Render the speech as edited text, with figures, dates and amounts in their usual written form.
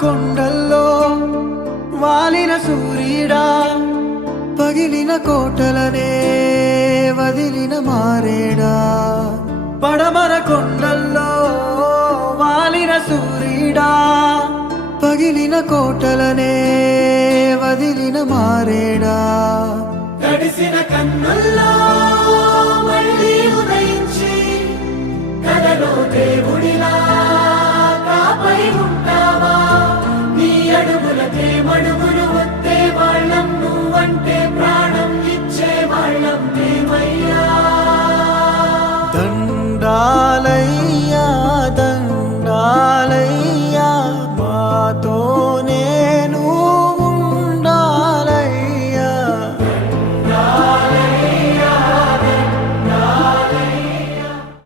కొండల్లో వాలిన సూర్యుడా, పగిలిన కోటలనే వదిలిన మారేడా. పడమర కొండల్లో వాలిన సూర్యుడా, పగిలిన కోటలనే వదిలిన మారేడా.